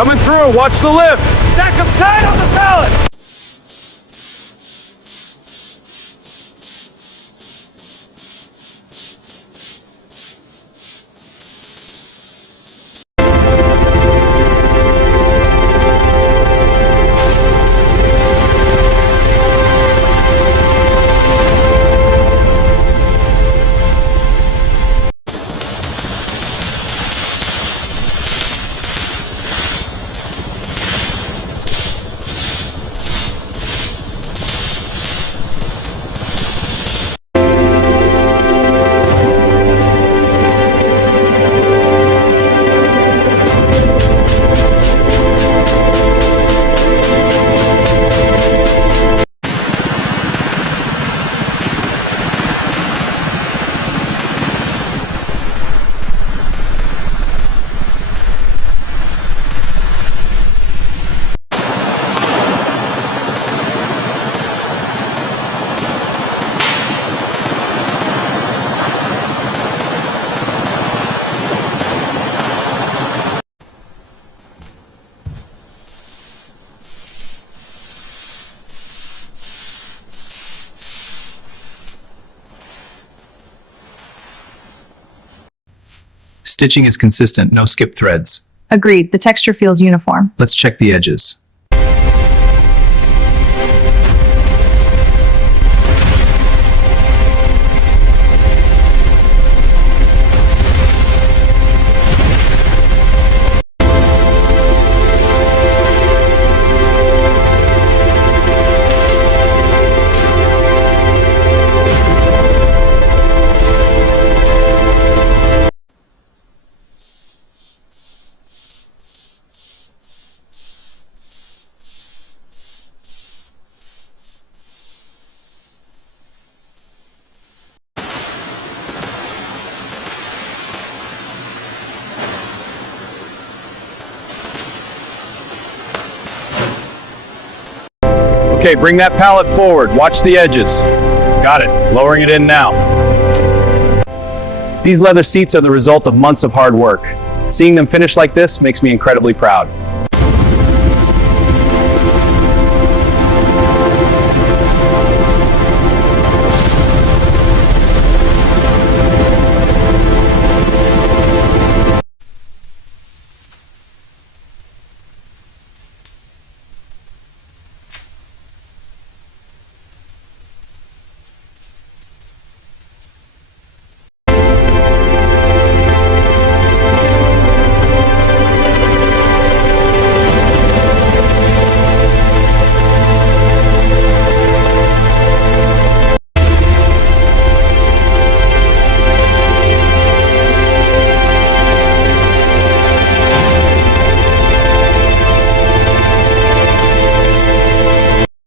Coming through, watch the lift. Stack them tight on the pallet. Stitching is consistent, no skip threads. Agreed, the texture feels uniform. Let's check the edges. Okay, bring that pallet forward. Watch the edges. Got it. Lowering it in now. These leather seats are the result of months of hard work. Seeing them finish like this makes me incredibly proud.